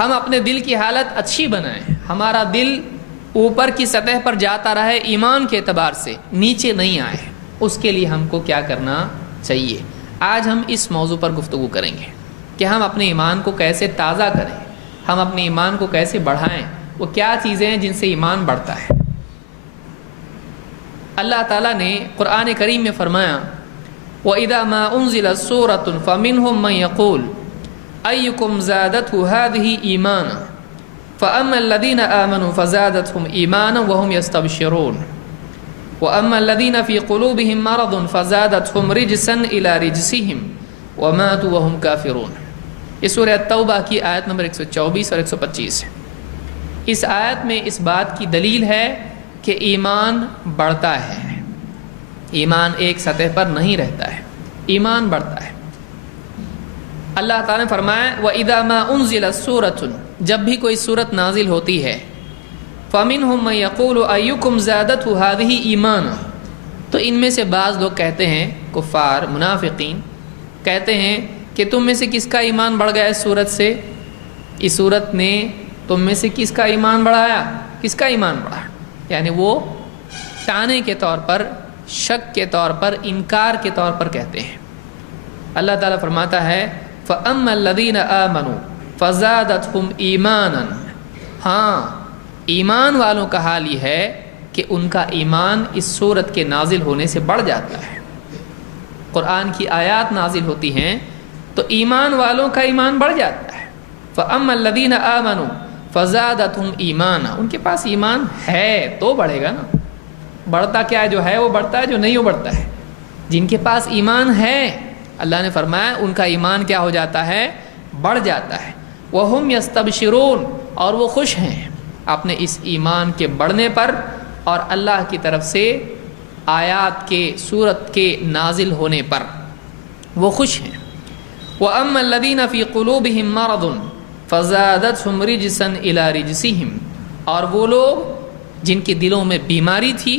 ہم اپنے دل کی حالت اچھی بنائیں، ہمارا دل اوپر کی سطح پر جاتا رہے ایمان کے اعتبار سے، نیچے نہیں آئے، اس کے لیے ہم کو کیا کرنا چاہیے؟ آج ہم اس موضوع پر گفتگو کریں گے کہ ہم اپنے ایمان کو کیسے تازہ کریں، ہم اپنے ایمان کو کیسے بڑھائیں، وہ کیا چیزیں ہیں جن سے ایمان بڑھتا ہے۔ اللہ تعالیٰ نے قرآن کریم میں فرمایا وَإِذَا مَا أُنزِلَتْ سُورَةٌ فَمِنْهُمْ مَنْ يَقُولُ أَيُّكُمْ زَادَتْهُ هَذِهِ إِيمَانًا فَأَمَّا الَّذِينَ آمَنُوا فَزَادَتْهُمْ إِيمَانًا وَهُمْ يَسْتَبْشِرُونَ وَأَمَّا الَّذِينَ فِي قُلُوبِهِمْ مَرَضٌ فَزَادَتْهُمْ رِجْسًا إِلَى رِجْسِهِمْ وَمَاتُوا وَهُمْ كَافِرُونَ۔ یہ سورہ توبہ کی آیت نمبر 124 اور 125 ہے۔ اس آیت میں اس بات کی دلیل ہے کہ ایمان بڑھتا ہے، ایمان ایک سطح پر نہیں رہتا ہے، ایمان بڑھتا ہے۔ اللہ تعالیٰ نے فرمایا وَإِذَا مَا أُنزِلَتْ سُورَةٌ، جب بھی کوئی سورت نازل ہوتی ہے، فَمِنْهُمْ مَنْ يَقُولُ أَيُّكُمْ زَادَتْهُ هَذِهِ إِيمَانًا، تو ان میں سے بعض لوگ کہتے ہیں، کفار منافقین کہتے ہیں کہ تم میں سے کس کا ایمان بڑھ گیا اس سورت سے، اس سورت نے تم میں سے کس کا ایمان بڑھایا، کس کا ایمان بڑھا، یعنی وہ ٹانے کے طور پر، شک کے طور پر، انکار کے طور پر کہتے ہیں۔ اللہ تعالیٰ فرماتا ہے فَأَمَّا الَّذِينَ آمَنُوا فَزَادَتْهُمْ إِيمَانًا، ہاں ایمان والوں کا حال یہ ہے کہ ان کا ایمان اس سورت کے نازل ہونے سے بڑھ جاتا ہے۔ قرآن کی آیات نازل ہوتی ہیں تو ایمان والوں کا ایمان بڑھ جاتا ہے۔ فَأَمَّا الَّذِينَ آمَنُوا فَزَادَتْهُمْ إِيمَانًا، ان کے پاس ایمان ہے تو بڑھے گا نا، بڑھتا کیا ہے، جو ہے وہ بڑھتا ہے، جو نہیں وہ بڑھتا ہے۔ جن کے پاس ایمان ہے، اللہ نے فرمایا ان کا ایمان کیا ہو جاتا ہے، بڑھ جاتا ہے۔ وَهُمْ يَسْتَبْشِرُونَ، اور وہ خوش ہیں اپنے اس ایمان کے بڑھنے پر اور اللہ کی طرف سے آیات کے، سورت کے نازل ہونے پر وہ خوش ہیں۔ وَأَمَّا الَّذِينَ فِي قُلُوبِهِمْ مَرَضٌ فَزَادَتْهُمْ رِجْسًا إِلَى رِجْسِهِمْ، اور وہ لوگ جن کے دلوں میں بیماری تھی،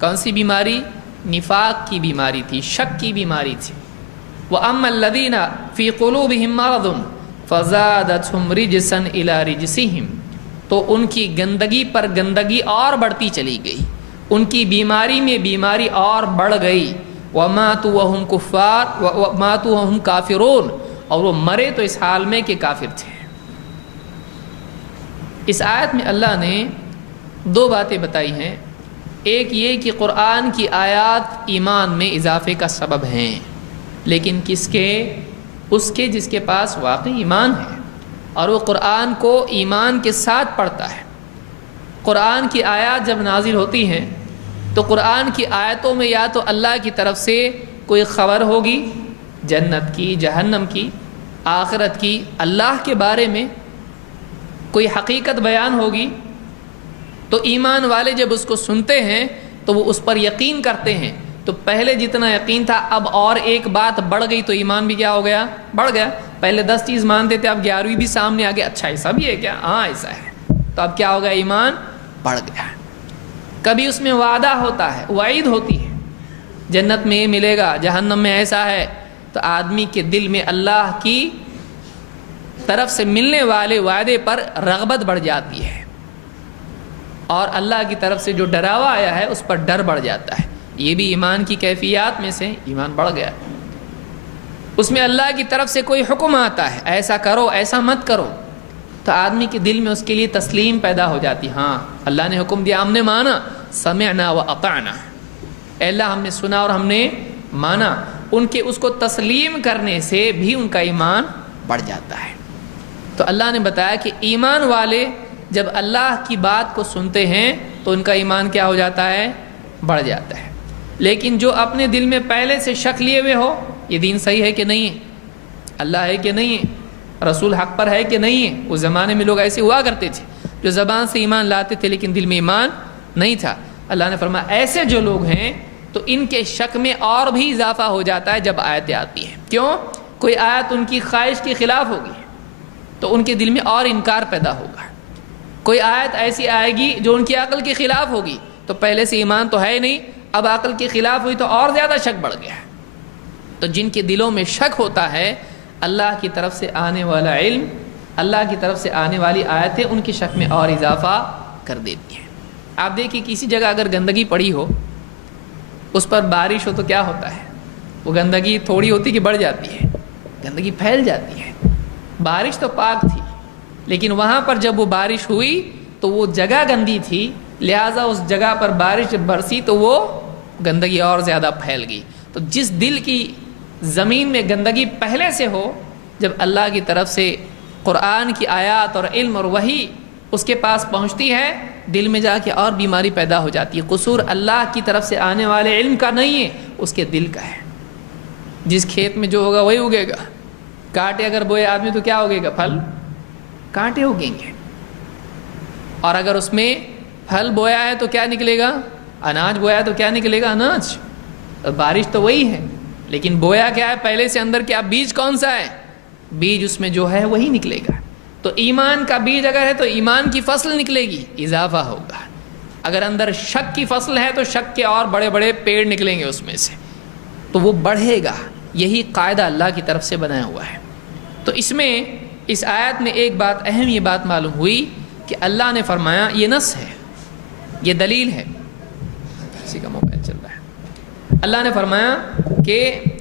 کون سی بیماری؟ نفاق کی بیماری تھی، شک کی بیماری تھی۔ وَأَمَّا الَّذِينَ فِي قُلُوبِهِمْ مَرَضٌ فَزَادَتْهُمْ رِجْسًا إِلَى رِجْسِهِمْ، تو ان کی گندگی پر گندگی اور بڑھتی چلی گئی، ان کی بیماری میں بیماری اور بڑھ گئی۔ وَمَاتُوا وَهُمْ كُفَّارٌ وَمَاتُوا وَهُمْ كَافِرُونَ، اور وہ مرے تو اس حال میں کہ کافر تھے۔ اس آیت میں اللہ نے دو باتیں بتائی ہیں، ایک یہ کہ قرآن کی آیات ایمان میں اضافے کا سبب ہیں، لیکن کس کے؟ اس کے جس کے پاس واقعی ایمان ہے اور وہ قرآن کو ایمان کے ساتھ پڑھتا ہے۔ قرآن کی آیات جب نازل ہوتی ہیں تو قرآن کی آیتوں میں یا تو اللہ کی طرف سے کوئی خبر ہوگی، جنت کی، جہنم کی، آخرت کی، اللہ کے بارے میں کوئی حقیقت بیان ہوگی، تو ایمان والے جب اس کو سنتے ہیں تو وہ اس پر یقین کرتے ہیں۔ تو پہلے جتنا یقین تھا اب اور ایک بات بڑھ گئی تو ایمان بھی کیا ہو گیا، بڑھ گیا۔ پہلے 10 چیز مانتے تھے، اب 11ویں بھی سامنے آ گیا، اچھا ایسا بھی ہے کیا، ہاں ایسا ہے، تو اب کیا ہو گیا، ایمان بڑھ گیا۔ کبھی اس میں وعدہ ہوتا ہے، وعید ہوتی ہے، جنت میں یہ ملے گا، جہنم میں ایسا ہے، تو آدمی کے دل میں اللہ کی طرف سے ملنے والے وعدے پر رغبت بڑھ جاتی ہے، اور اللہ کی طرف سے جو ڈراوا آیا ہے اس پر ڈر بڑھ جاتا ہے۔ یہ بھی ایمان کی کیفیات میں سے، ایمان بڑھ گیا۔ اس میں اللہ کی طرف سے کوئی حکم آتا ہے، ایسا کرو، ایسا مت کرو، تو آدمی کے دل میں اس کے لیے تسلیم پیدا ہو جاتی، ہاں اللہ نے حکم دیا، ہم نے مانا، سمعنا و اطعنا، اے اللہ ہم نے سنا اور ہم نے مانا۔ ان کے اس کو تسلیم کرنے سے بھی ان کا ایمان بڑھ جاتا ہے۔ تو اللہ نے بتایا کہ ایمان والے جب اللہ کی بات کو سنتے ہیں تو ان کا ایمان کیا ہو جاتا ہے، بڑھ جاتا ہے۔ لیکن جو اپنے دل میں پہلے سے شک لیے ہوئے ہو، یہ دین صحیح ہے کہ نہیں ہے، اللہ ہے کہ نہیں ہے، رسول حق پر ہے کہ نہیں ہے، اس زمانے میں لوگ ایسے ہوا کرتے تھے جو زبان سے ایمان لاتے تھے لیکن دل میں ایمان نہیں تھا۔ اللہ نے فرمایا ایسے جو لوگ ہیں تو ان کے شک میں اور بھی اضافہ ہو جاتا ہے جب آیتیں آتی ہیں۔ کیوں؟ کوئی آیت ان کی خواہش کے خلاف ہوگی تو ان کے دل میں اور انکار پیدا ہوگا، کوئی آیت ایسی آئے گی جو ان کی عقل کے خلاف ہوگی، تو پہلے سے ایمان تو ہے نہیں، اب عقل کے خلاف ہوئی تو اور زیادہ شک بڑھ گیا۔ تو جن کے دلوں میں شک ہوتا ہے، اللہ کی طرف سے آنے والا علم اللہ کی طرف سے آنے والی آیتیں ان کی شک میں اور اضافہ کر دیتی ہیں۔ آپ دیکھیے کسی جگہ اگر گندگی پڑی ہو، اس پر بارش ہو تو کیا ہوتا ہے؟ وہ گندگی تھوڑی ہوتی کہ بڑھ جاتی ہے، گندگی پھیل جاتی ہے۔ بارش تو پاک تھی، لیکن وہاں پر جب وہ بارش ہوئی تو وہ جگہ گندی تھی، لہٰذا اس جگہ پر بارش جب برسی تو وہ گندگی اور زیادہ پھیل گئی۔ تو جس دل کی زمین میں گندگی پہلے سے ہو، جب اللہ کی طرف سے قرآن کی آیات اور علم اور وحی اس کے پاس پہنچتی ہے، دل میں جا کے اور بیماری پیدا ہو جاتی ہے۔ قصور اللہ کی طرف سے آنے والے علم کا نہیں ہے، اس کے دل کا ہے۔ جس کھیت میں جو ہوگا وہی اگے گا۔ کانٹے اگر بوئے آدمی تو کیا اگے گا؟ پھل، کانٹے اگیں گے۔ اور اگر اس میں پھل بویا ہے تو کیا نکلے گا؟ اناج بویا ہے تو کیا نکلے گا؟ اناج۔ بارش تو وہی ہے، لیکن بویا کیا ہے پہلے سے اندر؟ کیا بیج کون سا ہے؟ بیج اس میں جو ہے وہی نکلے گا۔ تو ایمان کا بیج اگر ہے تو ایمان کی فصل نکلے گی، اضافہ ہوگا۔ اگر اندر شک کی فصل ہے تو شک کے اور بڑے بڑے پیڑ نکلیں گے اس میں سے، تو وہ بڑھے گا۔ یہی قاعدہ اللہ کی طرف سے بنایا ہوا ہے۔ تو اس میں اس آیت میں ایک بات اہم یہ بات معلوم ہوئی کہ اللہ نے فرمایا، یہ نص ہے، یہ دلیل ہے۔ کسی کا موبائل چل رہا ہے۔ اللہ نے فرمایا کہ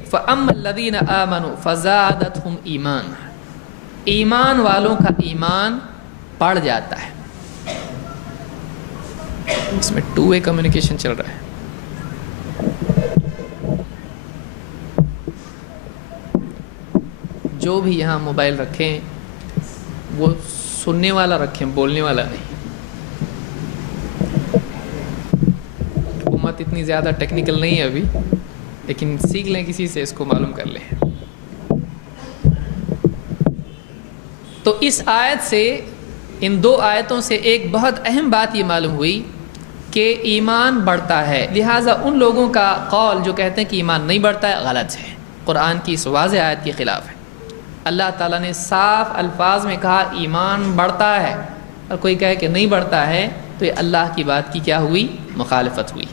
فَأَمَّا الَّذِينَ آمَنُوا فَزَادَتْهُمْ ایمان، ایمان والوں کا ایمان بڑھ جاتا ہے۔ اس میں 2 وے کمیونیکیشن چل رہا ہے۔ جو بھی یہاں موبائل رکھیں وہ سننے والا رکھیں، بولنے والا نہیں۔ امت اتنی زیادہ ٹیکنیکل نہیں ہے ابھی، لیکن سیکھ لیں کسی سے، اس کو معلوم کر لیں۔ تو اس آیت سے، ان 2 آیتوں سے ایک بہت اہم بات یہ معلوم ہوئی کہ ایمان بڑھتا ہے۔ لہٰذا ان لوگوں کا قول جو کہتے ہیں کہ ایمان نہیں بڑھتا ہے، غلط ہے، قرآن کی اس واضح آیت کے خلاف ہے۔ اللہ تعالیٰ نے صاف الفاظ میں کہا ایمان بڑھتا ہے، اور کوئی کہے کہ نہیں بڑھتا ہے تو یہ اللہ کی بات کی کیا ہوئی؟ مخالفت ہوئی۔